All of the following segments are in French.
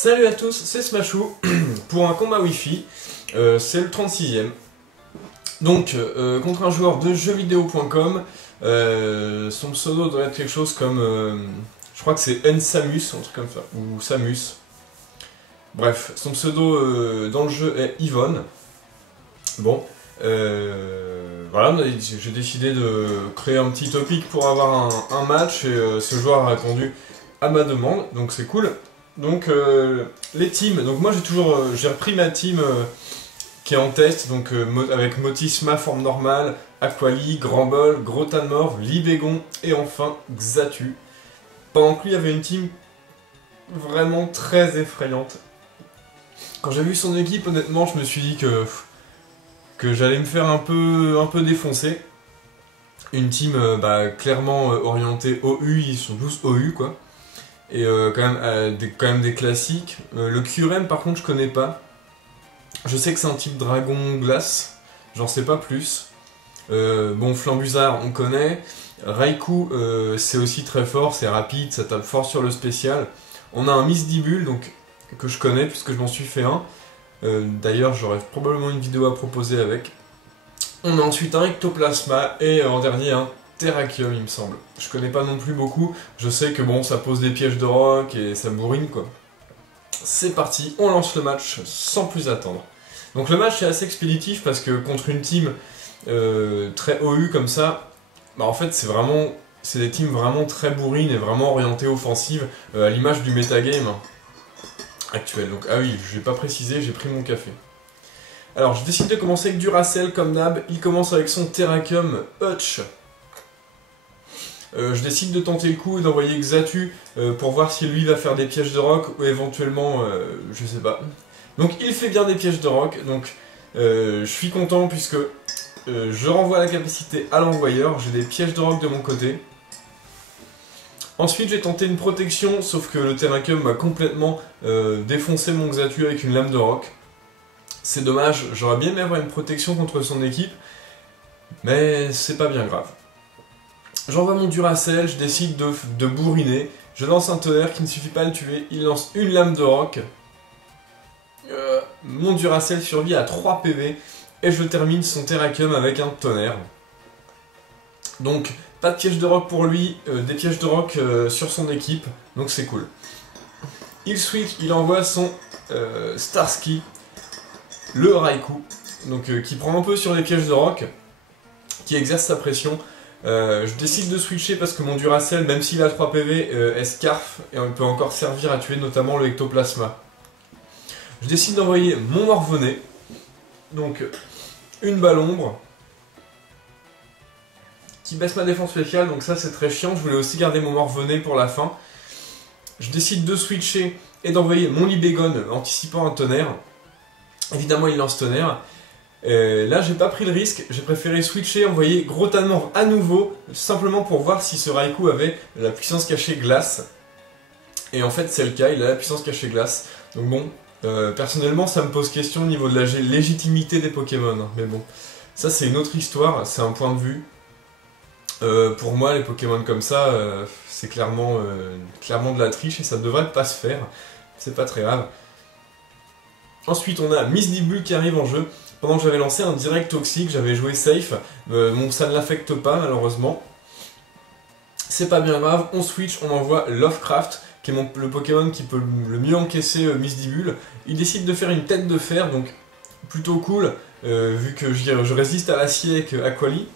Salut à tous, c'est Smashou pour un combat Wi-Fi, c'est le 36e. Donc, contre un joueur de jeuxvideo.com, son pseudo doit être quelque chose comme, je crois que c'est Nsamus, un truc comme ça, ou Samus. Bref, son pseudo dans le jeu est Yvonne. Bon, voilà, j'ai décidé de créer un petit topic pour avoir un match et ce joueur a répondu à ma demande, donc c'est cool. Donc les teams, donc moi j'ai repris ma team qui est en test, donc avec Motisma forme normale, Aquali, Grand Bol, Grotanmorve, Libégon et enfin Xatu. Pendant que lui avait une team vraiment très effrayante. Quand j'ai vu son équipe, honnêtement, je me suis dit que j'allais me faire un peu défoncer. Une team clairement orientée OU, ils sont tous OU quoi. Et quand même des classiques. Le QRM par contre je connais pas. Je sais que c'est un type dragon glace, j'en sais pas plus. Bon, Flambuzard on connaît. Raikou c'est aussi très fort, c'est rapide, ça tape fort sur le spécial. On a un Misdibule donc, que je connais puisque je m'en suis fait un. D'ailleurs j'aurai probablement une vidéo à proposer avec. On a ensuite un Ectoplasma et en dernier un Terrakium il me semble. Je connais pas non plus beaucoup, je sais que bon ça pose des pièges de rock et ça bourrine quoi. C'est parti, on lance le match sans plus attendre. Donc le match est assez expéditif parce que contre une team très OU comme ça, bah en fait c'est des teams vraiment très bourrines et vraiment orientées offensives à l'image du metagame actuel. Donc ah oui, je vais pas préciser, j'ai pris mon café. Alors je décide de commencer avec Duracell comme d'hab, il commence avec son Terrakium Hutch. Je décide de tenter le coup et d'envoyer Xatu pour voir si lui va faire des pièges de rock ou éventuellement, je sais pas. Donc il fait bien des pièges de rock, donc je suis content puisque je renvoie la capacité à l'envoyeur, j'ai des pièges de rock de mon côté. Ensuite j'ai tenté une protection, sauf que le Terrakium m'a complètement défoncé mon Xatu avec une lame de rock. C'est dommage, j'aurais bien aimé avoir une protection contre son équipe, mais c'est pas bien grave. J'envoie mon Duracell, je décide de bourriner, je lance un tonnerre qui ne suffit pas à le tuer, il lance une lame de rock. Mon Duracell survit à 3 PV et je termine son Terrakium avec un tonnerre. Donc pas de piège de rock pour lui, des pièges de rock sur son équipe, donc c'est cool. Il switch, il envoie son Starsky, le Raikou, donc qui prend un peu sur les pièges de rock, qui exerce sa pression. Je décide de switcher parce que mon Duracell, même s'il a 3 PV, est scarf et on peut encore servir à tuer notamment le Ectoplasma. Je décide d'envoyer mon Morvenet, donc une balle ombre, qui baisse ma défense spéciale, donc ça c'est très chiant, je voulais aussi garder mon Morvenet pour la fin. Je décide de switcher et d'envoyer mon Libégon anticipant un tonnerre. Évidemment il lance tonnerre. Là j'ai pas pris le risque, j'ai préféré switcher, envoyer Grotanmorve à nouveau, simplement pour voir si ce Raikou avait la puissance cachée glace. Et en fait c'est le cas, il a la puissance cachée glace. Donc bon, personnellement ça me pose question au niveau de la légitimité des Pokémon. Hein. Mais bon, ça c'est une autre histoire, c'est un point de vue. Pour moi les Pokémon comme ça, c'est clairement de la triche et ça devrait pas se faire. C'est pas très grave. Ensuite on a Misdibule qui arrive en jeu. Pendant que j'avais lancé un direct toxique, j'avais joué safe, bon ça ne l'affecte pas malheureusement. C'est pas bien grave, on switch, on envoie Lovecraft, qui est le Pokémon qui peut le mieux encaisser Misdibule. Il décide de faire une tête de fer, donc plutôt cool, vu que je résiste à l'acier avec Aquali.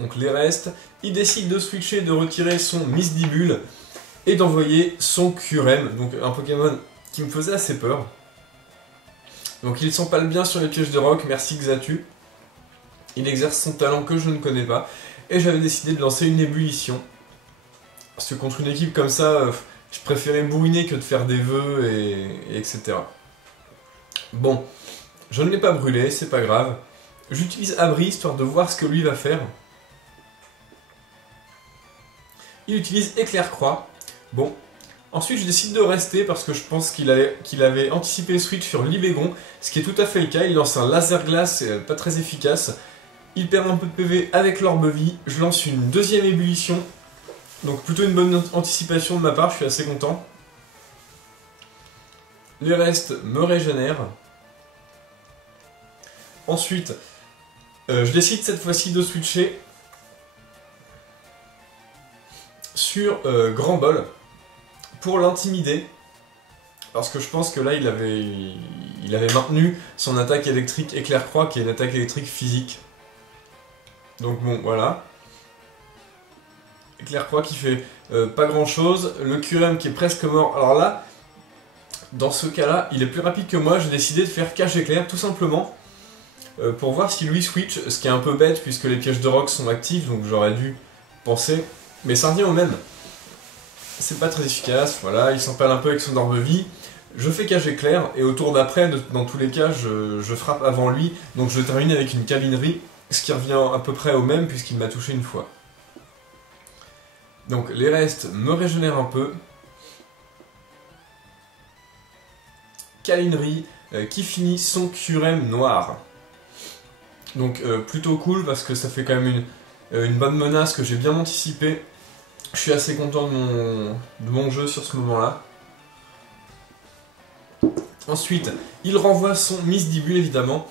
Donc les restes, il décide de switcher, de retirer son Misdibule et d'envoyer son QRM, donc un Pokémon qui me faisait assez peur. Donc il s'empale bien sur les pièges de rock, merci Xatu. Il exerce son talent que je ne connais pas. Et j'avais décidé de lancer une ébullition. Parce que contre une équipe comme ça, je préférais bourriner que de faire des vœux et etc. Bon, je ne l'ai pas brûlé, c'est pas grave. J'utilise Abri histoire de voir ce que lui va faire. Il utilise Éclair-Croix. Bon. Ensuite, je décide de rester parce que je pense qu'il avait anticipé le switch sur Libégon, ce qui est tout à fait le cas. Il lance un laser glace, pas très efficace. Il perd un peu de PV avec l'orbe vie. Je lance une deuxième ébullition Donc plutôt une bonne anticipation de ma part, je suis assez content. Les restes me régénèrent. Ensuite, je décide cette fois-ci de switcher sur Grand Bol pour l'intimider. Parce que je pense que là, il avait maintenu son attaque électrique éclair-croix, qui est une attaque électrique physique. Donc bon, voilà. Éclair-croix qui fait pas grand-chose. Le QRM qui est presque mort. Alors là, dans ce cas-là, il est plus rapide que moi. J'ai décidé de faire cache éclair, tout simplement. Pour voir si lui switch, ce qui est un peu bête, puisque les pièges de rock sont actifs, donc j'aurais dû penser. Mais ça revient au même. C'est pas très efficace, voilà, il s'empale un peu avec son orbe vie. Je fais cage éclair, et au tour d'après, dans tous les cas, je frappe avant lui, donc je termine avec une câlinerie, ce qui revient à peu près au même, puisqu'il m'a touché une fois. Donc les restes me régénèrent un peu. Câlinerie qui finit son QRM noir. Donc plutôt cool, parce que ça fait quand même une bonne menace que j'ai bien anticipée. Je suis assez content de mon jeu sur ce moment-là. Ensuite, il renvoie son Misdibule évidemment,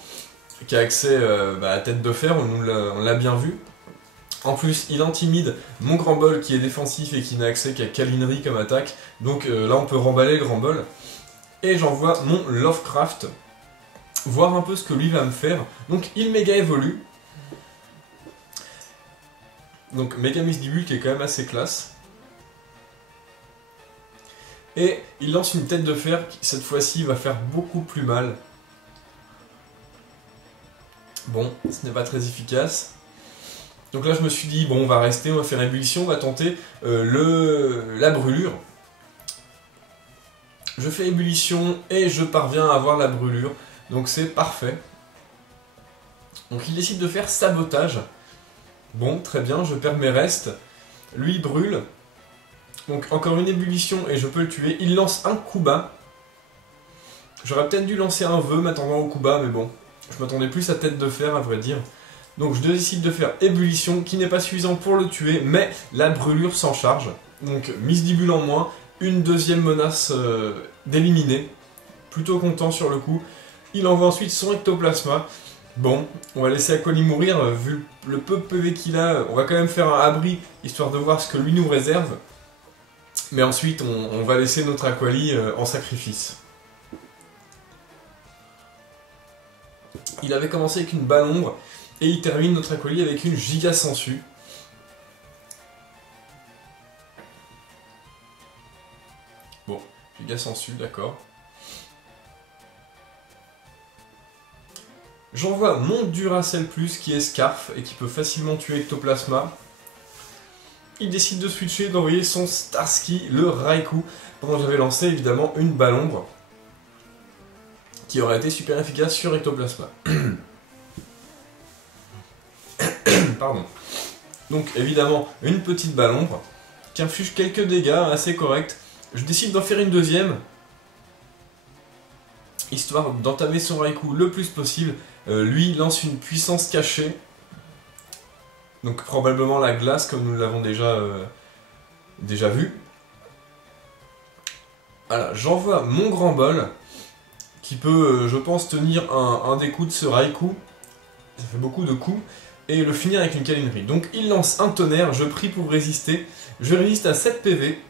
qui a accès à Tête de Fer, on l'a bien vu. En plus, il intimide mon Grand Bol qui est défensif et qui n'a accès qu'à câlinerie comme attaque. Donc là, on peut remballer le Grand Bol. Et j'envoie mon Lovecraft, voir un peu ce que lui va me faire. Donc il méga évolue. Donc méga Misdibule qui est quand même assez classe. Et il lance une Tête de Fer qui cette fois-ci va faire beaucoup plus mal. Bon, ce n'est pas très efficace. Donc là je me suis dit, bon on va rester, on va faire ébullition, on va tenter la brûlure. Je fais ébullition et je parviens à avoir la brûlure. Donc c'est parfait. Donc il décide de faire sabotage. Bon, très bien, je perds mes restes. Lui il brûle. Donc encore une ébullition et je peux le tuer. Il lance un coup bas. J'aurais peut-être dû lancer un vœu m'attendant au coup bas, mais bon. Je m'attendais plus à Tête de Fer à vrai dire. Donc je décide de faire ébullition, qui n'est pas suffisant pour le tuer, mais la brûlure s'en charge. Donc Misdibule en moins, une deuxième menace d'éliminer. Plutôt content sur le coup. Il envoie ensuite son ectoplasma. Bon, on va laisser Aquali mourir, vu le peu de PV qu'il a, on va quand même faire un abri, histoire de voir ce que lui nous réserve. Mais ensuite, on va laisser notre Aquali en sacrifice. Il avait commencé avec une balle ombre, et il termine notre Aquali avec une giga sangsue. Bon, giga sangsue, d'accord. J'envoie mon Duracell Plus qui est Scarf et qui peut facilement tuer Ectoplasma. Il décide de switcher, d'envoyer son Starsky, le Raikou, pendant que j'avais lancé évidemment une balle ombre qui aurait été super efficace sur Ectoplasma. Pardon. Donc évidemment une petite balle ombre qui inflige quelques dégâts assez corrects. Je décide d'en faire une deuxième, histoire d'entamer son Raikou le plus possible. Lui lance une puissance cachée, donc probablement la glace comme nous l'avons déjà vu. Voilà, j'envoie mon Grand Bol qui peut, je pense, tenir un des coups de ce Raikou. Ça fait beaucoup de coups. Et le finir avec une câlinerie. Donc il lance un tonnerre, je prie pour résister. Je résiste à 7 PV.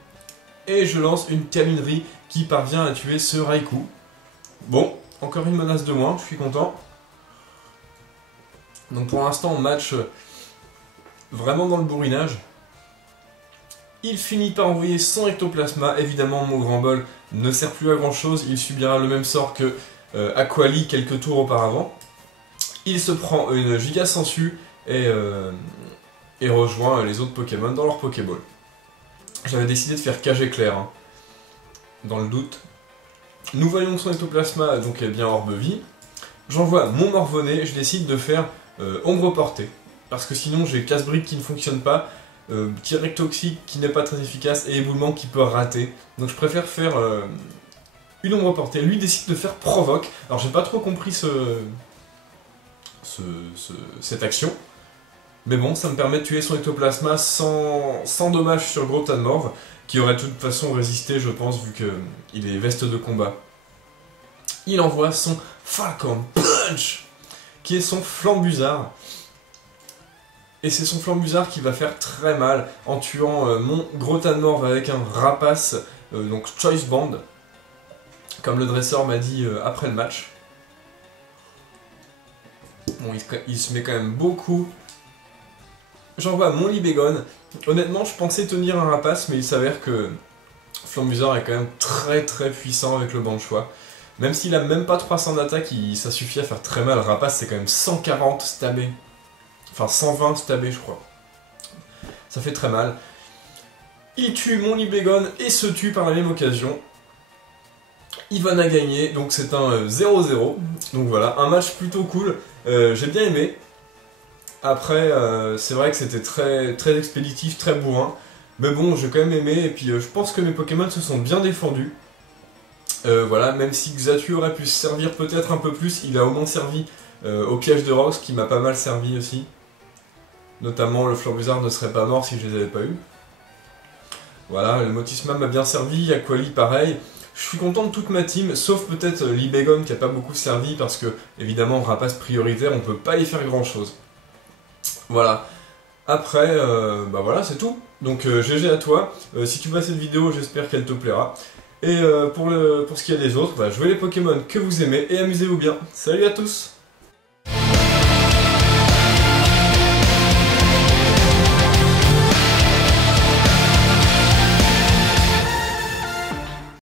Et je lance une câlinerie qui parvient à tuer ce Raikou. Bon, encore une menace de moins, je suis content. Donc pour l'instant on match vraiment dans le bourrinage. Il finit par envoyer son ectoplasma. Évidemment mon Grand Bol ne sert plus à grand chose. Il subira le même sort que Aquali quelques tours auparavant. Il se prend une giga sangsue et rejoint les autres Pokémon dans leur Pokéball. J'avais décidé de faire cage éclair, hein, dans le doute. Nous voyons son ectoplasma, donc est bien orbe vie. J'envoie mon Morvonnet, je décide de faire ombre portée. Parce que sinon j'ai casse-brique qui ne fonctionne pas, tirec toxique qui n'est pas très efficace et éboulement qui peut rater. Donc je préfère faire une ombre portée. Lui décide de faire provoque. Alors j'ai pas trop compris cette action. Mais bon, ça me permet de tuer son ectoplasma sans dommage sur Gros Tanmorv, qui aurait de toute façon résisté, je pense, vu qu'il est veste de combat. Il envoie son Falcon Punch, qui est son flambusard. Et c'est son flambusard qui va faire très mal en tuant mon Gros Tanmorv avec un rapace, donc Choice Band, comme le dresseur m'a dit après le match. Bon, il se met quand même beaucoup. J'envoie mon Libégon. Honnêtement, je pensais tenir un rapace, mais il s'avère que Flambusard est quand même très puissant avec le banc de choix. Même s'il a même pas 300 d'attaque, ça suffit à faire très mal. Rapace, c'est quand même 140 stabés. Enfin, 120 stabés, je crois. Ça fait très mal. Il tue mon Libégon et se tue par la même occasion. Ivan a gagné, donc c'est un 0-0. Donc voilà, un match plutôt cool. J'ai bien aimé. Après, c'est vrai que c'était très expéditif, très bourrin. Mais bon, j'ai quand même aimé, et puis je pense que mes Pokémon se sont bien défendus. Voilà, même si Xatu aurait pu se servir peut-être un peu plus, il a au moins servi au piège de Rox, qui m'a pas mal servi aussi. Notamment, le Flambusard ne serait pas mort si je les avais pas eu. Voilà, le Motisma m'a bien servi, Aquali pareil. Je suis content de toute ma team, sauf peut-être Libégon qui a pas beaucoup servi, parce que, évidemment, rapace prioritaire, on peut pas y faire grand chose. Voilà. Après, bah voilà, c'est tout. Donc GG à toi. Si tu vois cette vidéo, j'espère qu'elle te plaira. Et pour ce qui est des autres, bah, jouez les Pokémon que vous aimez et amusez-vous bien. Salut à tous!